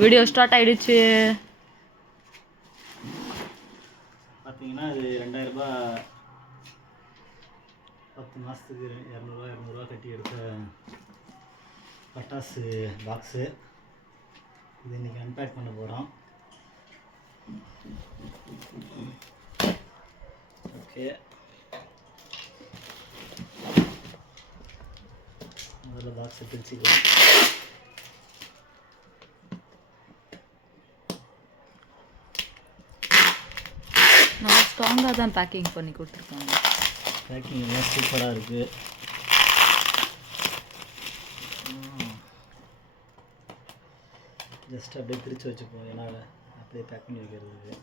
Video start ஆயிடுச்சு. பார்த்தீங்கன்னா இது 2000 ரூபாய் 10 மாதத்துக்கு 200 கட்டி எடுத்த பட்டாசு பாக்ஸு. இது இன்றைக்கி அன்பேக் பண்ண போகிறோம். ஓகே, முதல்ல பாக்ஸை பிரிச்சுக்கலாம். நல்லா ஸ்ட்ராங்காக தான் பேக்கிங் பண்ணி கொடுத்துருக்காங்க. பேக்கிங் எல்லாம் சூப்பராக இருக்குது. ஜஸ்ட் அப்படியே பிரித்து வச்சுப்போம், ஏன்னா அப்படியே பேக் பண்ணி வைக்கிறதுக்கு.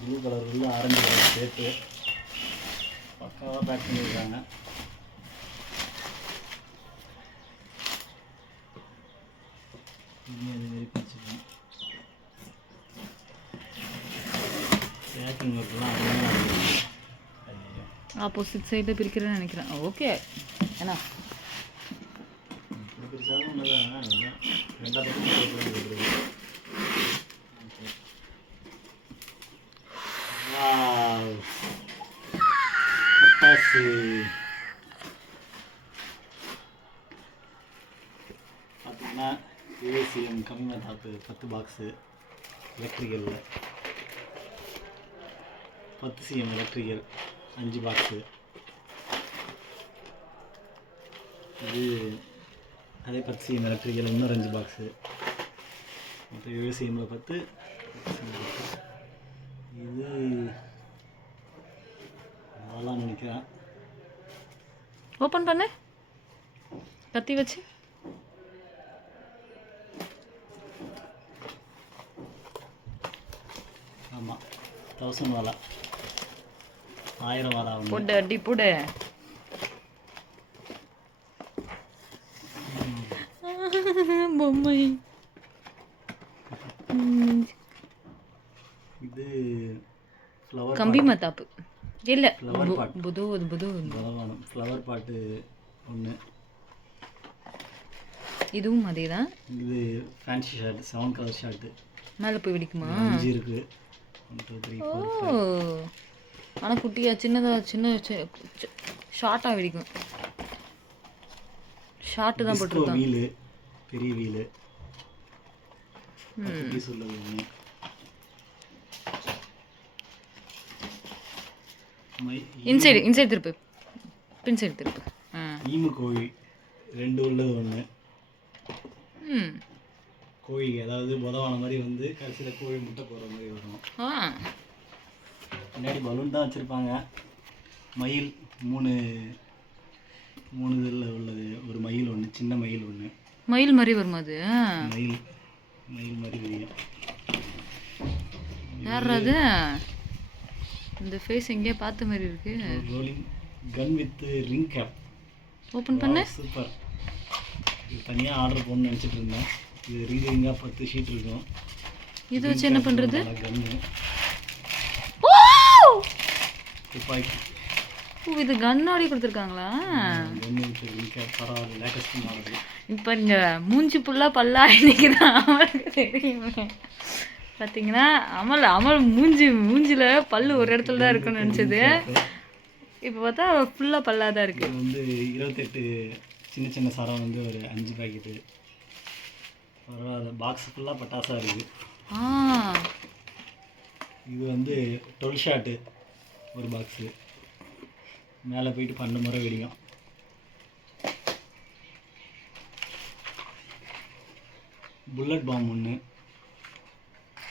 ப்ளூ கலர் உள்ள ஆரஞ்சு கலர் சேர்த்து பக்காவாக பேக் பண்ணியிருக்காங்க. இதுமாரி பிரிச்சுக்கணும். பேக்கிங் ஒர்க்லாம் அதிகமாக இருக்குது. ஆப்போசிட் சைடில் பிரிக்கிறேன்னு நினைக்கிறேன். ஓகே, ஏன்னா இப்படி பிரிச்சாலும் ஒன்றுதான், ரெண்டாவது பக்கம். பட்டாசு பார்த்தீங்கன்னா ஏசிஎம் கம்மியாக தாக்கு 10 பாக்ஸு எலக்ட்ரிக்கலில், 10 சிஎம் எலக்ட்ரிக்கல் 5 பாக்ஸு. இது அதே 10 சிஎம் எலக்ட்ரிக்கல் இன்னொரு 5 பாக்ஸு. மொத்தம் 7 சிஎம்மில் 10. இது அதெல்லாம் நினைக்கிறேன். ஓப்பன் பண்ணு, கத்தி வச்சு. ஆமாம், 1000 வாலா, 1000 வாலா போடு, அடி போடு. பொம்மை. இது ஃப்ளவர் கம்பி மத்தாப்பு இல்லை, ஃப்ளவர் பாட், புது ஃப்ளவர் பாட்டு ஒன்று. இதுவும் அதே தான். இது ஃபேன்சி ஷர்ட், 7 கலர் ஷர்ட்டு. மேலே போய் வெடிக்குமா? 5 இருக்குது. 1 2 3 4 5. ஆனால் குட்டியாக சின்ன ஷார்ட்டாக வெடிக்கும். ஷார்ட்டு தான் போட்டிருக்கோம். வீலு, பெரிய வீலு பீஸ் உள்ளது ஒன்று. இன்சைடு திருப்பு, பின்சைடு திருப்பு. ஈமு கோழி 2 உள்ளது ஒன்று. கோழி அதாவது உதவான மாதிரி வந்து கடைசியில் கோழி முட்டை போடுற மாதிரி வரும். பின்னாடி பலூன் தான் வச்சுருப்பாங்க. மயில் 3 இதில் உள்ளது. ஒரு மயில் ஒன்று, சின்ன மயில் ஒன்று. மயில் மாதிரி வருமா அது? மயில் மாதிரி தெரியும். யார் அது? இந்த ஃபேஸ் எங்கேயா பார்த்த மாதிரி இருக்கு. Rolling gun with ring cap. Open பண்ணு. சூப்பர். இது தனியாக ஆர்டர் போடணும்னு நினச்சிட்டு இருந்தேன். இது ரிங்காக 10 ஷீட் இருக்கும். இது வச்சு என்ன பண்ணுறது? கன்னு, துப்பாக்கி. இது கன்னோடி கொடுத்துருக்காங்களா? கன்னு வித் ரிங் கேப். பரவாயில்ல, லேட்டஸ்ட் மாடல். இப்போ இங்கே மூஞ்சி புல்லாக பல்லா இன்னைக்கு தான் அவருக்கு தெரியுமே. பார்த்தீங்கன்னா அமல் மூஞ்சில் பல்லு ஒரு இடத்துல தான் இருக்குன்னு நினச்சது. இப்போ பார்த்தா ஃபுல்லாக பல்லாக தான் இருக்குது. இது வந்து 28 சின்ன சரம் வந்து ஒரு 5 பாக்கெட்டு. பரவாயில்ல, பாக்ஸ் ஃபுல்லாக பட்டாசாக இருக்குது. இது வந்து 12 ஷாட்டு ஒரு பாக்ஸு. மேலே போயிட்டு 12 முறை வெடிக்கும். புல்லட் பாம் ஒன்று.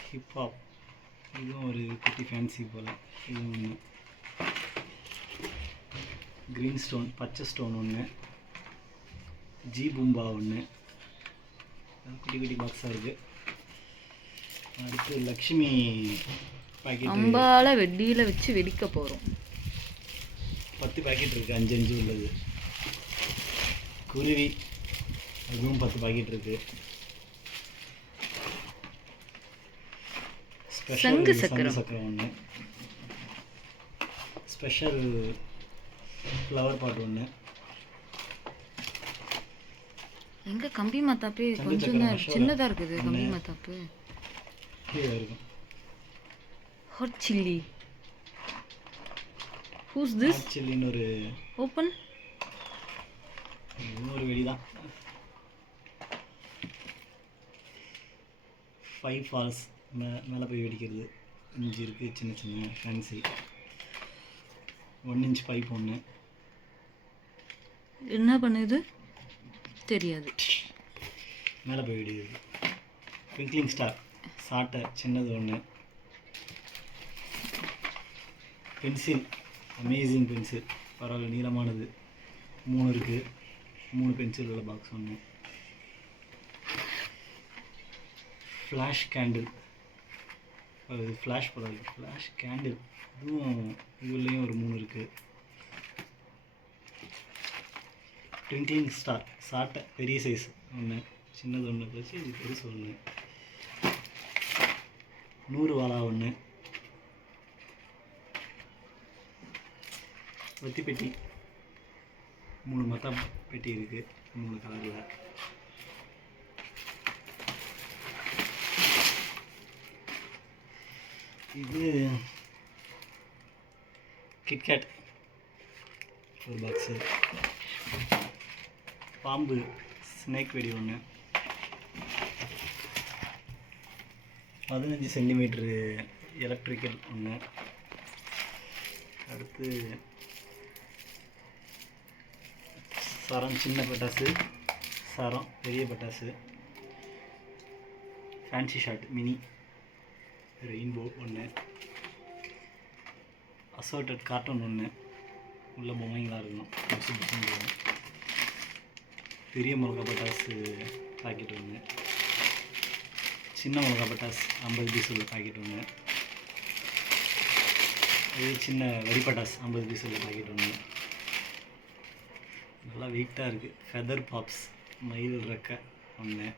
ஹிப்ஹாப், இதுவும் ஒரு குட்டி ஃபேன்சி போல். இது ஒன்று. க்ரீன் ஸ்டோன், பச்சை ஸ்டோன் ஒன்று. ஜி பூம்பா ஒன்று. குட்டி பாக்ஸாக இருக்குது. அடுத்து லக்ஷ்மி பாக்கெட். அம்பால வெடியில் வச்சு வெடிக்க போகிறோம். 10 பாக்கெட் இருக்குது, 5 உள்ளது. குருவி, அதுவும் 10 பாக்கெட் இருக்குது. சங்கு ஸ்பெஷல் சக்கரம். சக்கரம் ஒன்று, ஸ்பெஷல் ஃப்ளவர் பாட் ஒன்று, எங்க கம்பி மத்தாப்பு சங்கு கொஞ்சம் சக்கரம் தான் மசாலா சின்னதா இருக்குது கம்பி ஒன்று. மத்தாப்பு. கீழே இருக்கும். Hot chilli. Who's this? Hot சில்லின்னு ஒரு ஓப்பன். இன்னொரு வெடி தான். 5 ஃபால்ஸ் மேலே போய் வெடிக்கிறது. 5 இருக்குது, சின்ன சின்ன ஃபேன்சி. 1 இன்ச் பைப் ஒன்று. என்ன பண்ணுது தெரியாது. மேலே போய் வெடிக்கிறது. ட்விங்க்லிங் ஸ்டார் சாட்டை சின்னது ஒன்று. பென்சில், அமேசிங் பென்சில், பரவாயில்ல நீளமானது. 3 இருக்குது. 3 பென்சில் உள்ள பாக்ஸ் ஒன்று. ஃப்ளாஷ் கேண்டில், அது ஃப்ளாஷ் பரவாயில்ல, ஃப்ளாஷ் கேண்டில் இதுவும் இதுலேயும் ஒரு 3 இருக்குது. ட்விங்க்லிங் ஸ்டார் சாட்டை பெரிய சைஸ் ஒன்று, சின்னது ஒன்று போச்சு, இது பெருசு ஒன்று. 100 வாழா ஒன்று. வத்தி பெட்டி 3 மத்தா பெட்டி இருக்குது, 3 கலரில். இது கிட்கேட் ஒரு பாக்ஸு. பாம்பு ஸ்னேக் வெடி ஒன்று. 15 சென்டிமீட்ரு எலக்ட்ரிக்கல் ஒன்று. அடுத்து சரம் சின்ன பட்டாசு, சரம் பெரிய பட்டாசு, ஃபேன்சி ஷாட் மினி ரெயின்போ ஒன்று. அசோர்டட் கார்ட்டூன் ஒன்று, உள்ள பொம்மைங்களாக இருக்கணும், புதுசு புதுசுன்னு இருக்கும். பெரிய மிளகா பட்டாசு பாக்கெட் ஒன்று. சின்ன மிளகா பட்டாசு 50 பீஸ் உள்ள பாக்கெட் ஒன்று. இது சின்ன வரி பட்டாசு 50 பீஸ் உள்ள பாக்கெட் ஒன்று. நல்லா வெயிட்டாக இருக்குது. ஃபெதர் பாப்ஸ் மயில் ரெக்கை ஒன்று.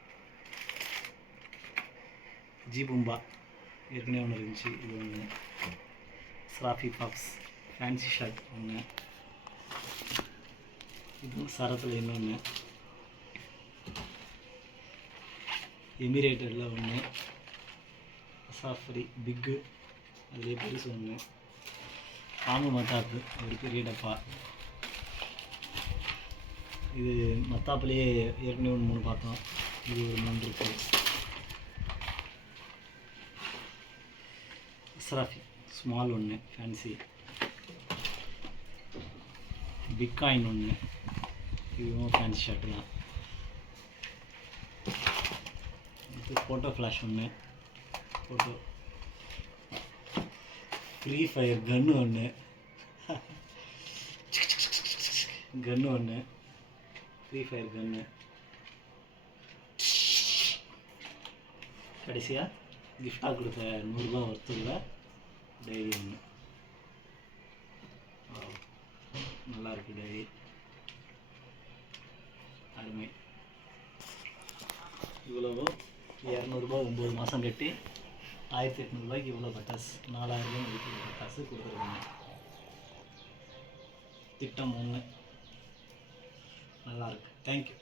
ஜீபும்பா ஏற்கனவே ஒன்று இருந்துச்சு, இது ஒன்று. ஸ்ராஃபி பாப்ஸ் ஃபேன்சி ஷாட் ஒன்று. இதுவும் சரத்தில் இன்னொன்று. எமிரேட்டரில் ஒன்று. சாஃப்ரி பிக்கு அதுலேயே பெருசு ஒன்று. பாம்பு மத்தாப்பு ஒரு பெரிய டப்பா. இது மத்தாப்புலேயே ஏற்கனவே ஒன்று 3 பார்த்தோம், இது ஒரு 3 இருக்குது. அஸ்ராஃபி ஸ்மால் ஒன்று ஃபேன்சி. பிக் காயின் ஒன்று, இதுவும் ஃபேன்சி ஷர்ட்டு தான். இது ஃபோட்டோ ஃப்ளாஷ் ஒன்று. ஃபோட்டோ ஃப்ரீ ஃபயர் கன்று ஒன்று. கன்று ஒன்று, ஃப்ரீ ஃபயர் கன்று. கடைசியாக கிஃப்டாக கொடுத்த 100 ரூபா ஒருத்தருல டைரி ஒன்று. நல்லா இருக்குது டைரி, அருமை. இவ்வளவோ 200 ரூபா 9 மாதம் கட்டி 1800 ரூபாய்க்கு இவ்வளோ பட்டாசு, 4000 ரூபாய் மதிப்புள்ள பட்டாசு கொடுத்துருக்காங்க. திட்டம் 1 நல்லாயிருக்கு. தேங்க்யூ.